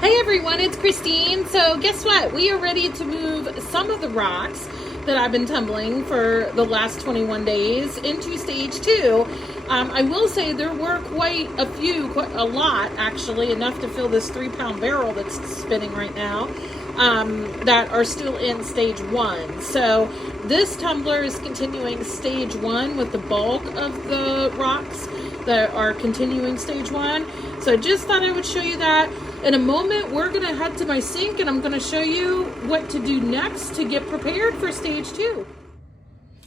Hey everyone, it's Christine. So guess what? We are ready to move some of the rocks that I've been tumbling for the last 21 days into stage 2. I will say there were quite a lot actually, enough to fill this 3-pound barrel that's spinning right now, that are still in stage 1. So this tumbler is continuing stage 1 with the bulk of the rocks that are continuing stage 1. So I just thought I would show you that. In a moment, we're going to head to my sink and I'm going to show you what to do next to get prepared for stage 2.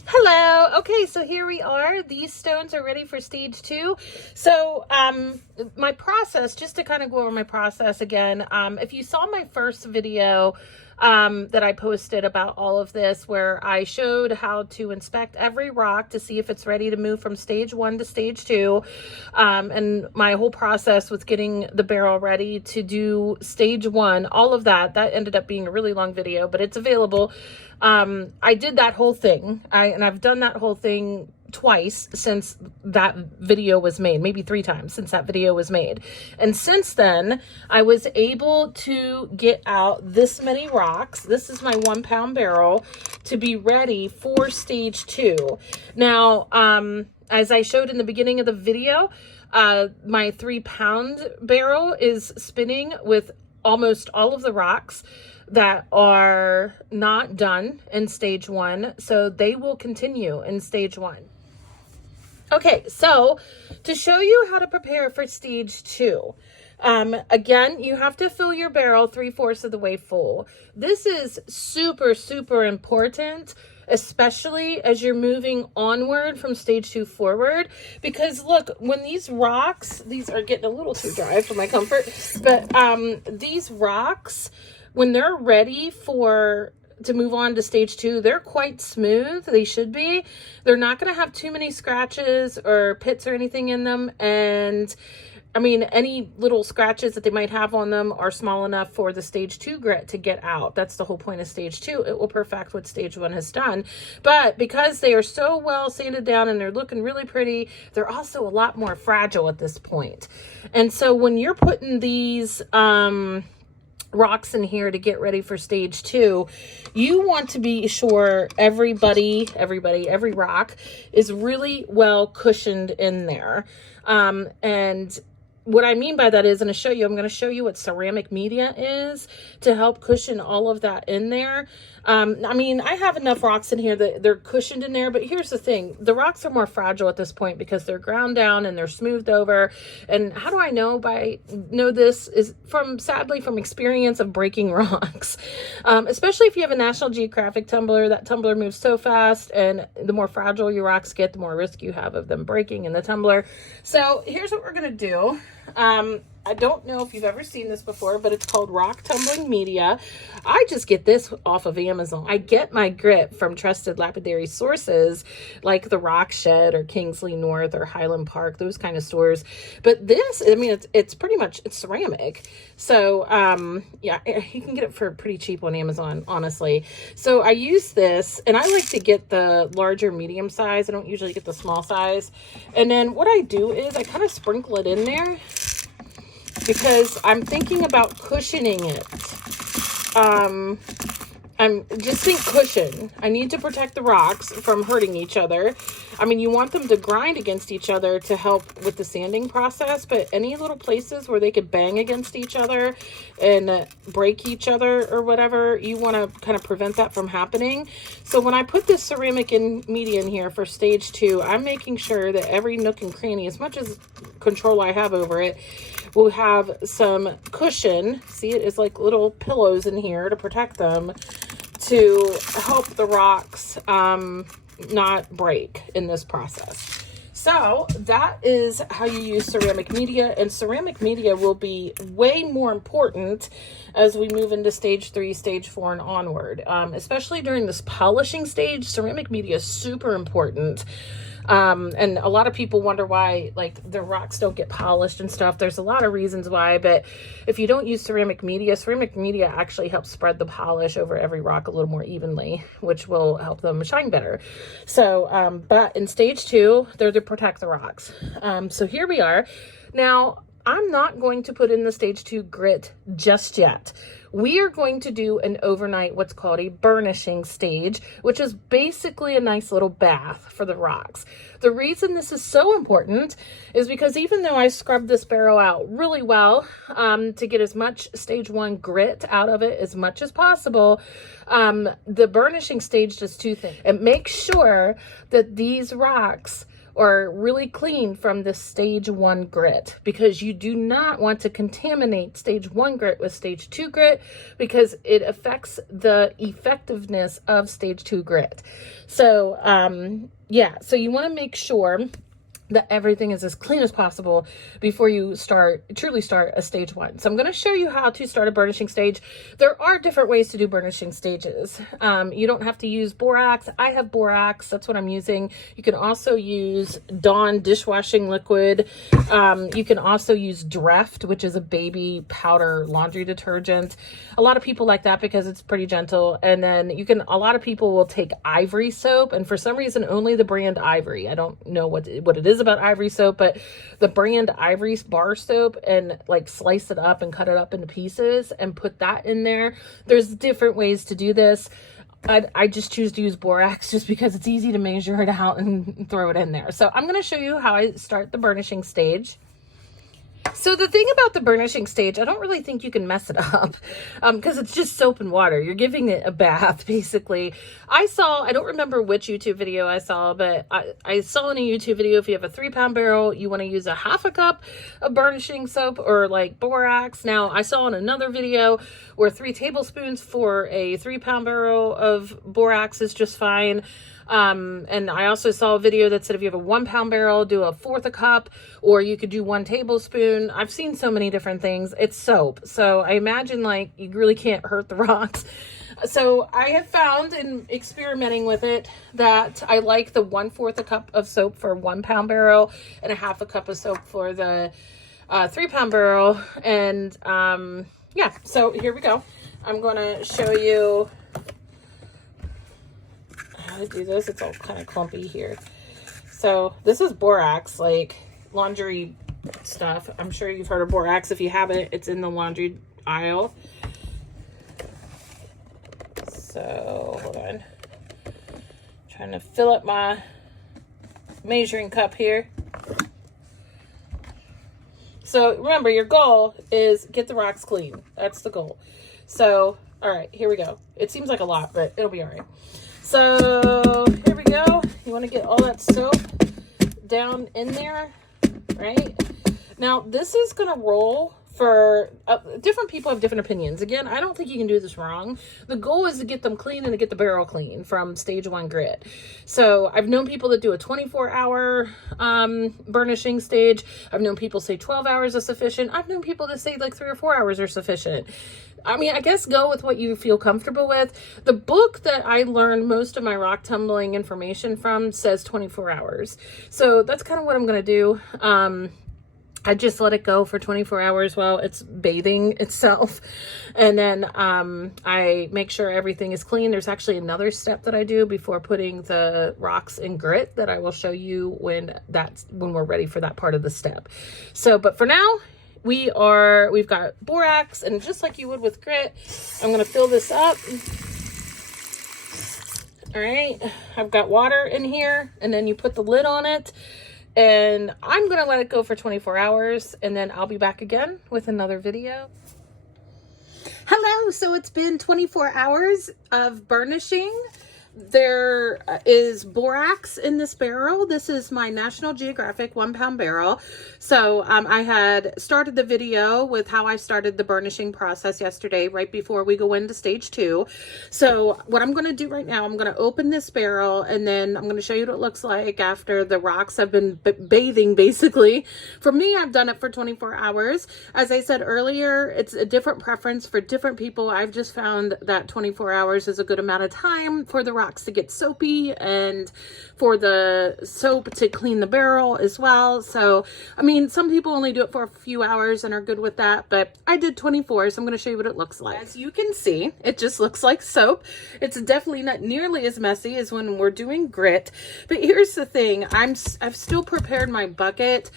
Hello. Okay, so here we are. These stones are ready for stage 2. So my process, just to kind of go over my process again, if you saw my first video that I posted about all of this, where I showed how to inspect every rock to see if it's ready to move from stage 1 to stage 2. And my whole process was getting the barrel ready to do stage 1, all of that. That ended up being a really long video, but it's available. I did that whole thing. And I've done that whole thing twice since that video was made, maybe 3 times since that video was made. And since then, I was able to get out this many rocks. This is my 1-pound barrel to be ready for stage 2. Now, as I showed in the beginning of the video, my 3-pound barrel is spinning with almost all of the rocks that are not done in stage 1. So they will continue in stage 1. Okay, so to show you how to prepare for stage 2, again, you have to fill your barrel 3/4 of the way full. This is super, super important, especially as you're moving onward from stage 2 forward, because look, when these rocks, these are getting a little too dry for my comfort, but these rocks, when they're ready to move on to stage 2, they're quite smooth. They should be. They're not going to have too many scratches or pits or anything in them. And I mean, any little scratches that they might have on them are small enough for the stage 2 grit to get out. That's the whole point of stage 2. It will perfect what stage 1 has done. But because they are so well sanded down and they're looking really pretty, they're also a lot more fragile at this point. And so when you're putting these rocks in here to get ready for stage 2, you want to be sure every rock is really well cushioned in there. And what I mean by that is, I'm going to show you what ceramic media is to help cushion all of that in there. I mean, I have enough rocks in here that they're cushioned in there, but here's the thing. The rocks are more fragile at this point because they're ground down and they're smoothed over. And how do I know this is sadly from experience of breaking rocks. Especially if you have a National Geographic tumbler. That tumbler moves so fast, and the more fragile your rocks get, the more risk you have of them breaking in the tumbler. So here's what we're going to do. I don't know if you've ever seen this before, but it's called rock tumbling media. I just get this off of Amazon. I get my grit from trusted lapidary sources like the Rock Shed or Kingsley North or Highland Park, those kind of stores. But this, I mean, it's pretty much, it's ceramic. So, yeah, you can get it for pretty cheap on Amazon, honestly. So I use this, and I like to get the larger medium size. I don't usually get the small size. And then what I do is I kind of sprinkle it in there, because I'm thinking about cushioning it. I'm just think cushion. I need to protect the rocks from hurting each other. I mean, you want them to grind against each other to help with the sanding process, but any little places where they could bang against each other and break each other or whatever, you want to kind of prevent that from happening. So when I put this ceramic media in here for stage 2, I'm making sure that every nook and cranny, as much as control I have over it, will have some cushion. See, it is like little pillows in here to protect them, to help the rocks not break in this process. So that is how you use ceramic media, and ceramic media will be way more important as we move into stage 3, stage 4, and onward. Especially during this polishing stage, ceramic media is super important. And a lot of people wonder why, like, the rocks don't get polished and stuff. There's a lot of reasons why, but if you don't use ceramic media actually helps spread the polish over every rock a little more evenly, which will help them shine better. So, but in stage 2, they're to protect the rocks. So here we are. Now, I'm not going to put in the stage 2 grit just yet. We are going to do an overnight, what's called a burnishing stage, which is basically a nice little bath for the rocks. The reason this is so important is because even though I scrubbed this barrel out really well to get as much stage 1 grit out of it as much as possible, the burnishing stage does two things. It makes sure that these rocks are really clean from the stage 1 grit, because you do not want to contaminate stage 1 grit with stage 2 grit, because it affects the effectiveness of stage 2 grit. So yeah, so you want to make sure that everything is as clean as possible before you truly start a stage 1. So I'm going to show you how to start a burnishing stage. There are different ways to do burnishing stages. You don't have to use borax. I have borax. That's what I'm using. You can also use Dawn dishwashing liquid. You can also use Dreft, which is a baby powder laundry detergent. A lot of people like that because it's pretty gentle. And then a lot of people will take Ivory soap, and for some reason only the brand Ivory. I don't know what it is about Ivory soap, but the brand Ivory bar soap, and like slice it up and cut it up into pieces and put that in there. There's different ways to do this. I just choose to use borax just because it's easy to measure it out and throw it in there. So I'm going to show you how I start the burnishing stage. So the thing about the burnishing stage, I don't really think you can mess it up because it's just soap and water. You're giving it a bath, basically. I don't remember which YouTube video I saw, but I saw in a YouTube video, if you have a 3-pound barrel, you want to use a half a cup of burnishing soap or like borax. Now, I saw in another video where 3 tablespoons for a 3-pound barrel of borax is just fine. And I also saw a video that said if you have a 1-pound barrel, do 1/4 a cup, or you could do 1 tablespoon. I've seen so many different things. It's soap. So I imagine like you really can't hurt the rocks. So I have found in experimenting with it that I like the 1/4 a cup of soap for a 1-pound barrel and a 1/2 a cup of soap for the 3-pound barrel. And yeah, so here we go. I'm going to show you to do this. It's all kind of clumpy here. So this is borax, like laundry stuff. I'm sure you've heard of borax. If you haven't, it's in the laundry aisle. So hold on, trying to fill up my measuring cup here. So remember, your goal is get the rocks clean. That's the goal. So all right, here we go. It seems like a lot, but it'll be all right. So here we go. You want to get all that soap down in there, right? Now this is going to roll for different people have different opinions. Again, I don't think you can do this wrong. The goal is to get them clean and to get the barrel clean from stage 1 grit. So I've known people that do a 24-hour burnishing stage. I've known people say 12 hours is sufficient. I've known people that say like 3 or 4 hours are sufficient. I mean, I guess go with what you feel comfortable with. The book that I learned most of my rock tumbling information from says 24 hours. So that's kind of what I'm going to do. I just let it go for 24 hours while it's bathing itself. And then I make sure everything is clean. There's actually another step that I do before putting the rocks in grit that I will show you when we're ready for that part of the step. So, but for now, we've got borax, and just like you would with grit, I'm going to fill this up. All right. I've got water in here, and then you put the lid on it. And I'm going to let it go for 24 hours, and then I'll be back again with another video. Hello, so it's been 24 hours of burnishing. There is borax in this barrel. This is my National Geographic 1-pound barrel. So I had started the video with how I started the burnishing process yesterday, right before we go into stage 2. So what I'm going to do right now, I'm going to open this barrel, and then I'm going to show you what it looks like after the rocks have been bathing, basically. For me, I've done it for 24 hours. As I said earlier, it's a different preference for different people. I've just found that 24 hours is a good amount of time for the rocks to get soapy and for the soap to clean the barrel as well. So, I mean, some people only do it for a few hours and are good with that, but I did 24, so I'm going to show you what it looks like. As you can see, it just looks like soap. It's definitely not nearly as messy as when we're doing grit, but here's the thing. I've still prepared my bucket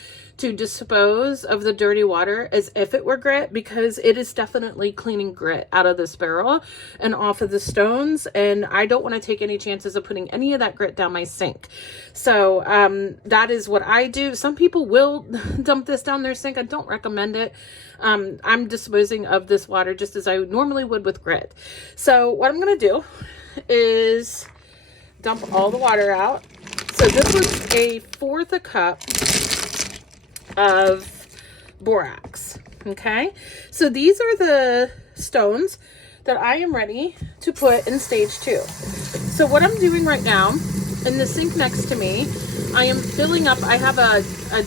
to dispose of the dirty water as if it were grit, because it is definitely cleaning grit out of this barrel and off of the stones. And I don't want to take any chances of putting any of that grit down my sink. So that is what I do. Some people will dump this down their sink. I don't recommend it. I'm disposing of this water just as I normally would with grit. So what I'm going to do is dump all the water out. So this was a 1/4 cup of borax. Okay. So these are the stones that I am ready to put in stage 2. So what I'm doing right now in the sink next to me, I am filling up, I have a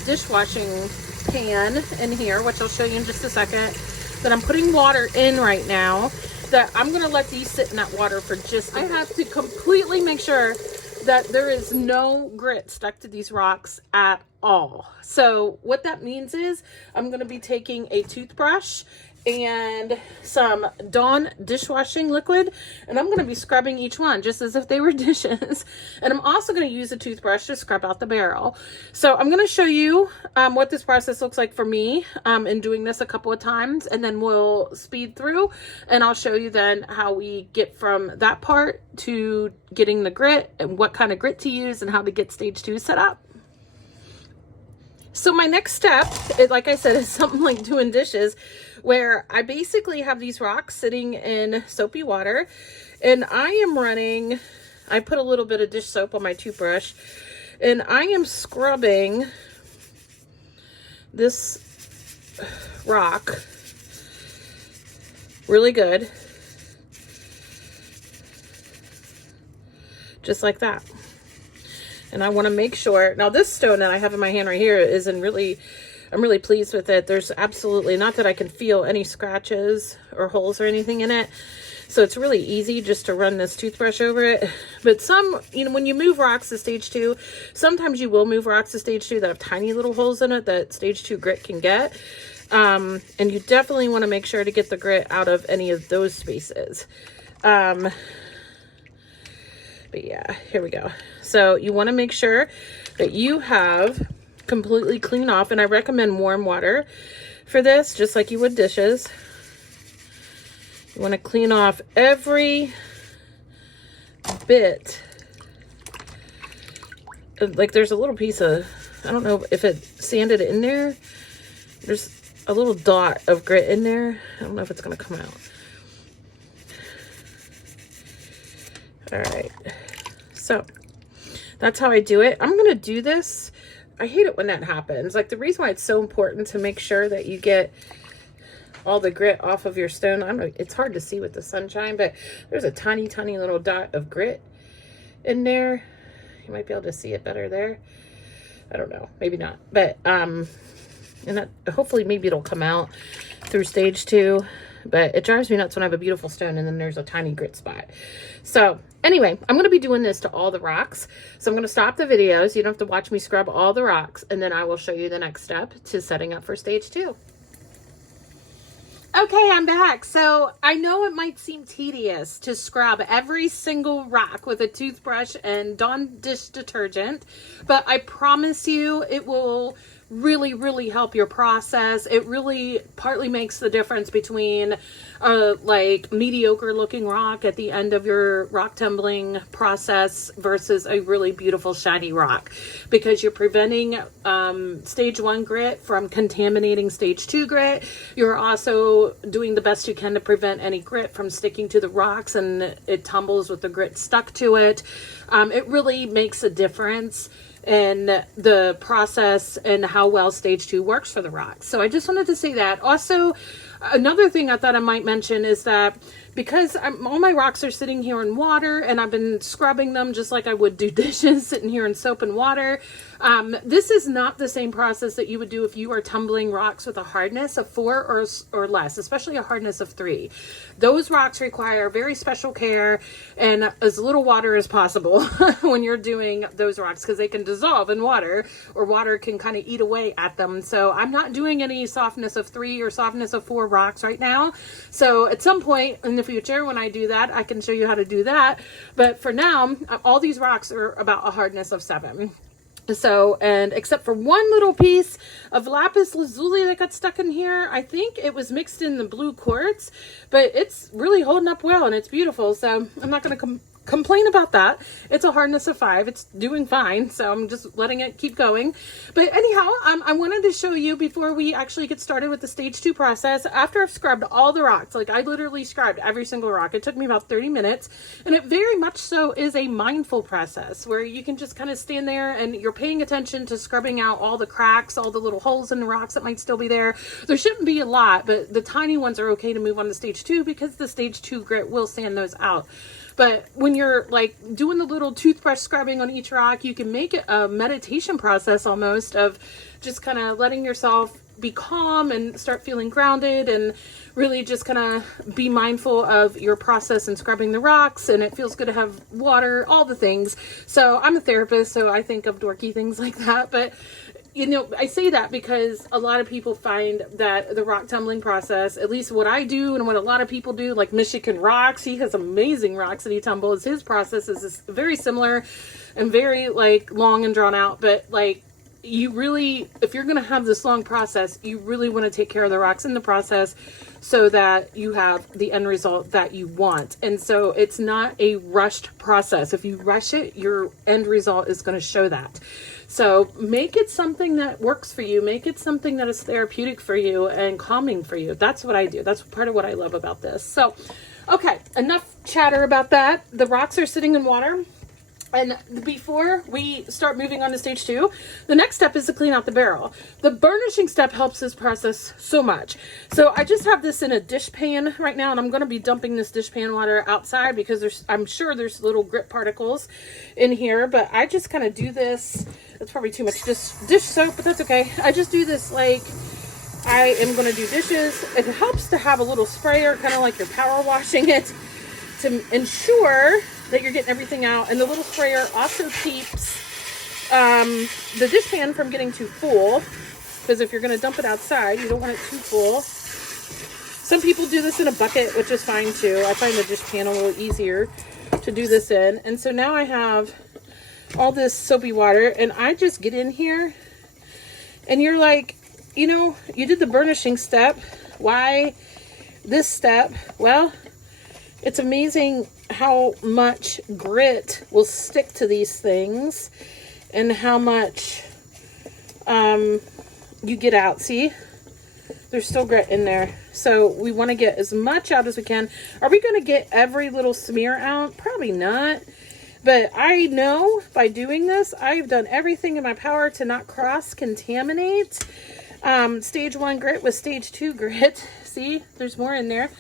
dishwashing pan in here, which I'll show you in just a second, that I'm putting water in right now, that I'm going to let these sit in that water for just, I have to completely make sure that there is no grit stuck to these rocks at all. So what that means is I'm going to be taking a toothbrush and some Dawn dishwashing liquid, and I'm going to be scrubbing each one just as if they were dishes. And I'm also going to use a toothbrush to scrub out the barrel. So I'm going to show you what this process looks like for me in doing this a couple of times, and then we'll speed through and I'll show you then how we get from that part to getting the grit and what kind of grit to use and how to get stage 2 set up. So my next step, like I said, is something like doing dishes, where I basically have these rocks sitting in soapy water, and I am running, I put a little bit of dish soap on my toothbrush, and I am scrubbing this rock really good, just like that. And I want to make sure, now this stone that I have in my hand right here is in really, I'm really pleased with it. There's absolutely, not that I can feel any scratches or holes or anything in it. So it's really easy just to run this toothbrush over it. But some, you know, when you move rocks to stage 2, sometimes you will move rocks to stage 2 that have tiny little holes in it that stage 2 grit can get. And you definitely want to make sure to get the grit out of any of those spaces. But yeah, here we go. So you want to make sure that you have completely clean off, and I recommend warm water for this, just like you would dishes. You want to clean off every bit. Like there's a little piece of, I don't know if it sanded in there. There's a little dot of grit in there. I don't know if it's going to come out. All right. So that's how I do it. I'm going to do this. I hate it when that happens. Like the reason why it's so important to make sure that you get all the grit off of your stone. I don't know, it's hard to see with the sunshine, but there's a tiny, tiny little dot of grit in there. You might be able to see it better there. I don't know, maybe not, but, and that, hopefully maybe it'll come out through stage 2. But it drives me nuts when I have a beautiful stone and then there's a tiny grit spot. So anyway, I'm going to be doing this to all the rocks. So I'm going to stop the video so you don't have to watch me scrub all the rocks. And then I will show you the next step to setting up for stage 2. Okay, I'm back. So I know it might seem tedious to scrub every single rock with a toothbrush and Dawn dish detergent, but I promise you it will really, really help your process. It really partly makes the difference between like mediocre looking rock at the end of your rock tumbling process versus a really beautiful shiny rock, because you're preventing stage 1 grit from contaminating stage 2 grit. You're also doing the best you can to prevent any grit from sticking to the rocks and it tumbles with the grit stuck to it. It really makes a difference in the process and how well stage 2 works for the rocks. So I just wanted to say that. Also, another thing I thought I might mention is that because all my rocks are sitting here in water and I've been scrubbing them just like I would do dishes, sitting here in soap and water. This is not the same process that you would do if you are tumbling rocks with a hardness of 4 or less, especially a hardness of 3. Those rocks require very special care and as little water as possible when you're doing those rocks, because they can dissolve in water or water can kind of eat away at them. So I'm not doing any softness of 3 or softness of 4 rocks right now. So at some point in the future when I do that, I can show you how to do that. But for now, all these rocks are about a hardness of 7. So, and except for one little piece of lapis lazuli that got stuck in here, I think it was mixed in the blue quartz, but it's really holding up well and it's beautiful. So I'm not going to complain about that. It's a hardness of 5. It's doing fine. So I'm just letting it keep going. But anyhow, I wanted to show you before we actually get started with the stage 2 process, after I've scrubbed all the rocks, like I literally scrubbed every single rock. It took me about 30 minutes, and it very much so is a mindful process where you can just kind of stand there and you're paying attention to scrubbing out all the cracks, all the little holes in the rocks that might still be there. There shouldn't be a lot, but the tiny ones are okay to move on to stage 2 because the stage 2 grit will sand those out. But when you're like doing the little toothbrush scrubbing on each rock, you can make it a meditation process almost of just kind of letting yourself be calm and start feeling grounded and really just kind of be mindful of your process and scrubbing the rocks. And it feels good to have water, all the things. So I'm a therapist, so I think of dorky things like that. But you know, I say that because a lot of people find that the rock tumbling process, at least what I do and what a lot of people do, like Michigan Rocks, he has amazing rocks that he tumbles. His process is very similar and very like long and drawn out. But like you really, if you're going to have this long process, you really want to take care of the rocks in the process so that you have the end result that you want. And so it's not a rushed process. If you rush it, your end result is going to show that. So make it something that works for you. Make it something that is therapeutic for you and calming for you. That's what I do. That's part of what I love about this. So, okay, enough chatter about that. The rocks are sitting in water. And before we start moving on to stage 2, the next step is to clean out the barrel. The burnishing step helps this process so much. So I just have this in a dish pan right now, and I'm going to be dumping this dish pan water outside because I'm sure there's little grit particles in here, but I just kind of do this. It's probably too much dish soap, but that's okay. I just do this like I am going to do dishes. It helps to have a little sprayer, kind of like you're power washing it, to ensure that you're getting everything out. And the little sprayer also keeps the dish pan from getting too full, because if you're going to dump it outside, you don't want it too full. Some people do this in a bucket, which is fine too. I find the dish pan a little easier to do this in. And so now I have all this soapy water, and I just get in here, and you're like, you know, you did the burnishing step. Why this step? Well, it's amazing how much grit will stick to these things and how much you get out. See, there's still grit in there. So we want to get as much out as we can. Are we going to get every little smear out? Probably not. But I know by doing this, I've done everything in my power to not cross-contaminate stage 1 grit with stage 2 grit. See, there's more in there.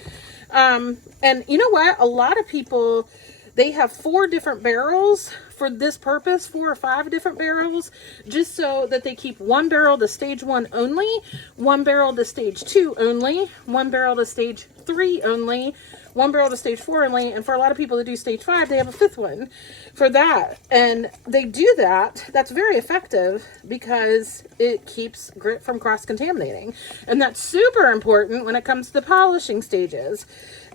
And you know what? A lot of people, they have 4 different barrels for this purpose, 4 or 5 different barrels, just so that they keep 1 barrel to stage 1 only, 1 barrel to stage 2 only, 1 barrel to stage 3 only, 1 barrel to stage 4 only. And for a lot of people that do stage 5, they have a 5th one for that. And they do that. That's very effective because it keeps grit from cross-contaminating. And that's super important when it comes to the polishing stages.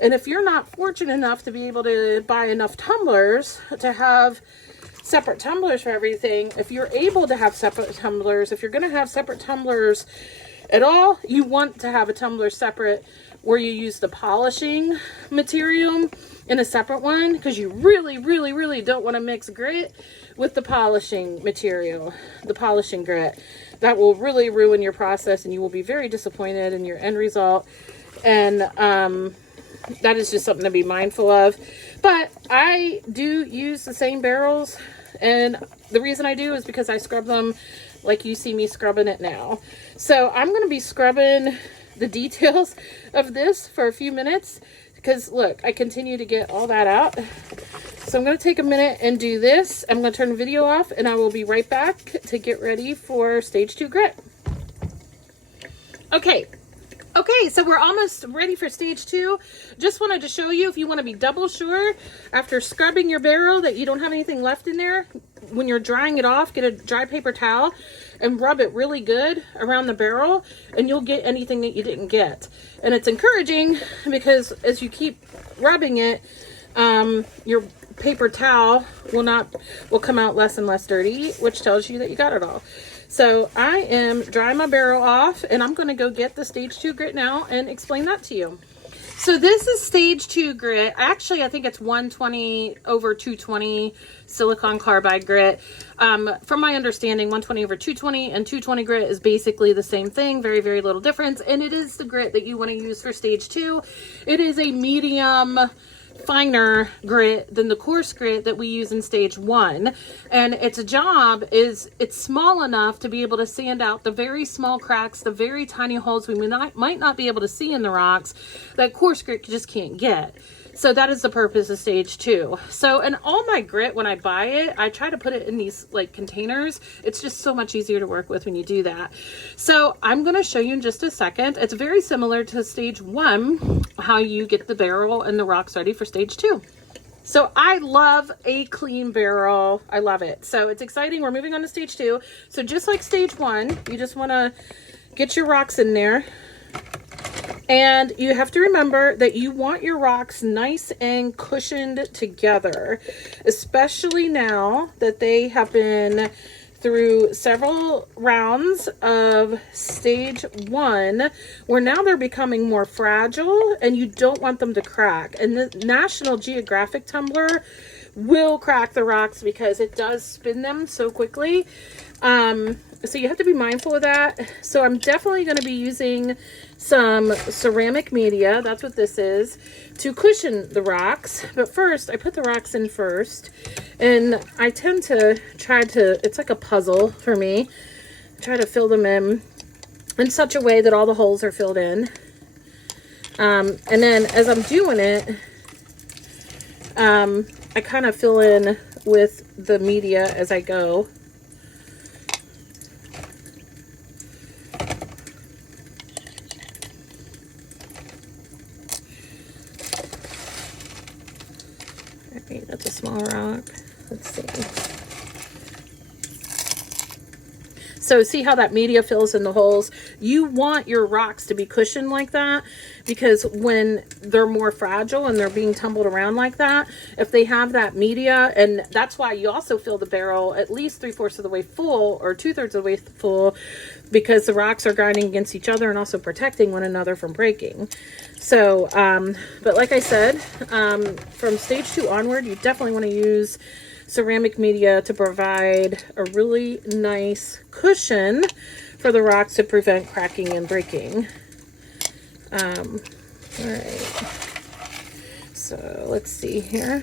And if you're not fortunate enough to be able to buy enough tumblers to have separate tumblers for everything, if you're able to have separate tumblers, if you're going to have separate tumblers at all, you want to have a tumbler separate where you use the polishing material in a separate one, because you really, really, really don't want to mix grit with the polishing material, the polishing grit. That will really ruin your process and you will be very disappointed in your end result. And that is just something to be mindful of. But I do use the same barrels, and the reason I do is because I scrub them like you see me scrubbing it now. So I'm going to be scrubbing the details of this for a few minutes because look, I continue to get all that out. So I'm going to take a minute and do this. I'm going to turn the video off and I will be right back to get ready for stage 2 grit. Okay, so we're almost ready for stage 2. Just wanted to show you, if you want to be double sure after scrubbing your barrel that you don't have anything left in there, when you're drying it off, get a dry paper towel and rub it really good around the barrel and you'll get anything that you didn't get. And it's encouraging because as you keep rubbing it, you're paper towel will come out less and less dirty, which tells you that you got it all. So I am drying my barrel off, and I'm going to go get the stage 2 grit now and explain that to you. So this is stage 2 grit. Actually, I think it's 120 over 220 silicon carbide grit. From my understanding, 120 over 220 and 220 grit is basically the same thing. Very, very little difference. And it is the grit that you want to use for stage 2. It is a medium, finer grit than the coarse grit that we use in stage 1, and its job is it's small enough to be able to sand out the very small cracks, the very tiny holes we might not be able to see in the rocks that coarse grit just can't get. So that is the purpose of stage 2. So, and all my grit, when I buy it, I try to put it in these like containers. It's just so much easier to work with when you do that. So I'm going to show you in just a second. It's very similar to stage 1, how you get the barrel and the rocks ready for stage 2. So I love a clean barrel. I love it. So it's exciting. We're moving on to stage 2. So just like stage 1, you just want to get your rocks in there. And you have to remember that you want your rocks nice and cushioned together, especially now that they have been through several rounds of stage 1, where now they're becoming more fragile and you don't want them to crack. And the National Geographic tumbler will crack the rocks because it does spin them so quickly. So you have to be mindful of that. So I'm definitely going to be using some ceramic media, that's what this is, to cushion the rocks. But first, I put the rocks in first, and I tend to try to, it's like a puzzle for me, try to fill them in such a way that all the holes are filled in. And then as I'm doing it, I kind of fill in with the media as I go. Alright, that's a small rock. Let's see. So see how that media fills in the holes? You want your rocks to be cushioned like that, because when they're more fragile and they're being tumbled around like that, if they have that media, and that's why you also fill the barrel at least 3/4 of the way full or 2/3 of the way full, because the rocks are grinding against each other and also protecting one another from breaking. So, but like I said, from stage 2 onward, you definitely want to use ceramic media to provide a really nice cushion for the rocks to prevent cracking and breaking. All right, so let's see here.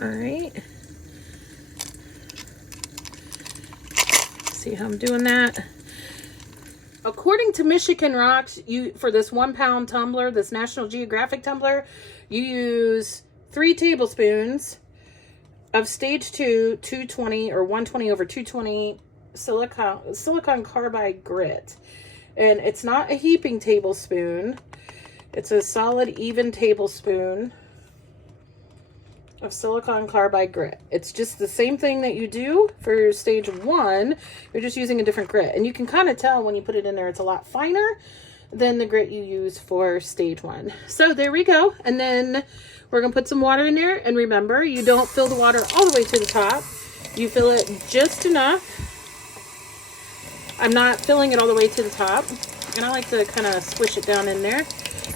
All right, see how I'm doing that. According to Michigan Rocks, for this 1 pound tumbler, this National Geographic tumbler, you use 3 tablespoons of stage 2 220 or 120 over 220 silicon carbide grit. And it's not a heaping tablespoon. It's a solid, even tablespoon of silicon carbide grit. It's just the same thing that you do for stage 1. You're just using a different grit. And you can kind of tell when you put it in there, it's a lot finer than the grit you use for stage 1. So there we go. And then we're going to put some water in there. And remember, you don't fill the water all the way to the top. You fill it just enough. I'm not filling it all the way to the top. And I like to kind of squish it down in there.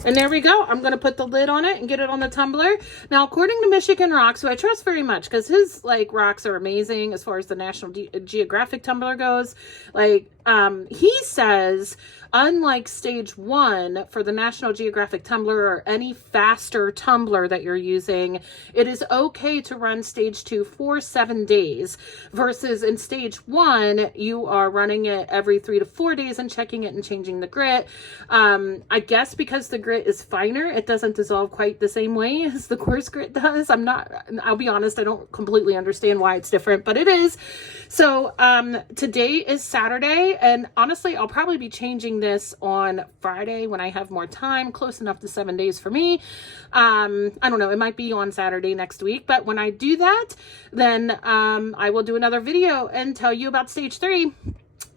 And there we go. I'm going to put the lid on it and get it on the tumbler. Now, according to Michigan Rocks, who I trust very much, because his rocks are amazing as far as the National Geographic tumbler goes. He says, unlike stage 1 for the National Geographic tumbler or any faster tumbler that you're using, it is okay to run stage 2 for 7 days, versus in stage 1, you are running it every 3 to 4 days and checking it and changing the grit. I guess because the grit is finer, it doesn't dissolve quite the same way as the coarse grit does. I'll be honest, I don't completely understand why it's different, but it is. So today is Saturday, and honestly, I'll probably be changing this on Friday when I have more time, close enough to 7 days for me. I don't know, it might be on Saturday next week, but when I do that, then I will do another video and tell you about stage 3.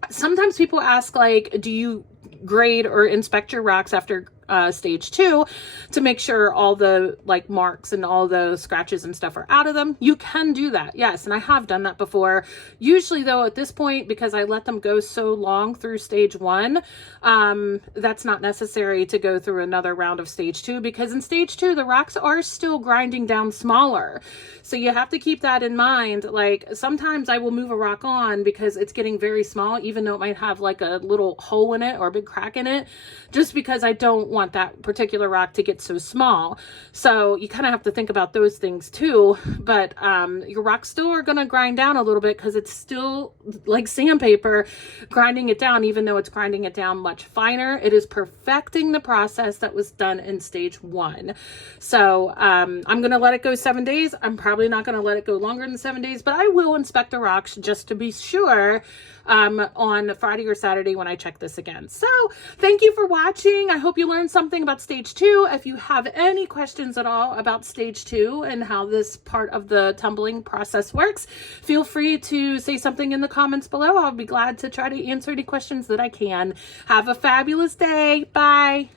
Sometimes people ask, do you grade or inspect your rocks after stage 2 to make sure all the like marks and all the scratches and stuff are out of them. You can do that, yes, and I have done that before. Usually though, at this point, because I let them go so long through stage 1, that's not necessary to go through another round of stage 2, because in stage 2 the rocks are still grinding down smaller. So you have to keep that in mind. Like sometimes I will move a rock on because it's getting very small, even though it might have like a little hole in it or a big crack in it, just because I don't want that particular rock to get so small. So you kind of have to think about those things too. But your rocks still are going to grind down a little bit because it's still like sandpaper grinding it down, even though it's grinding it down much finer. It is perfecting the process that was done in stage 1. So I'm going to let it go 7 days. I'm probably not going to let it go longer than 7 days, but I will inspect the rocks just to be sure on Friday or Saturday when I check this again. So thank you for watching. I hope you learned something about stage 2. If you have any questions at all about stage 2 and how this part of the tumbling process works, feel free to say something in the comments below. I'll be glad to try to answer any questions that I can. Have a fabulous day. Bye.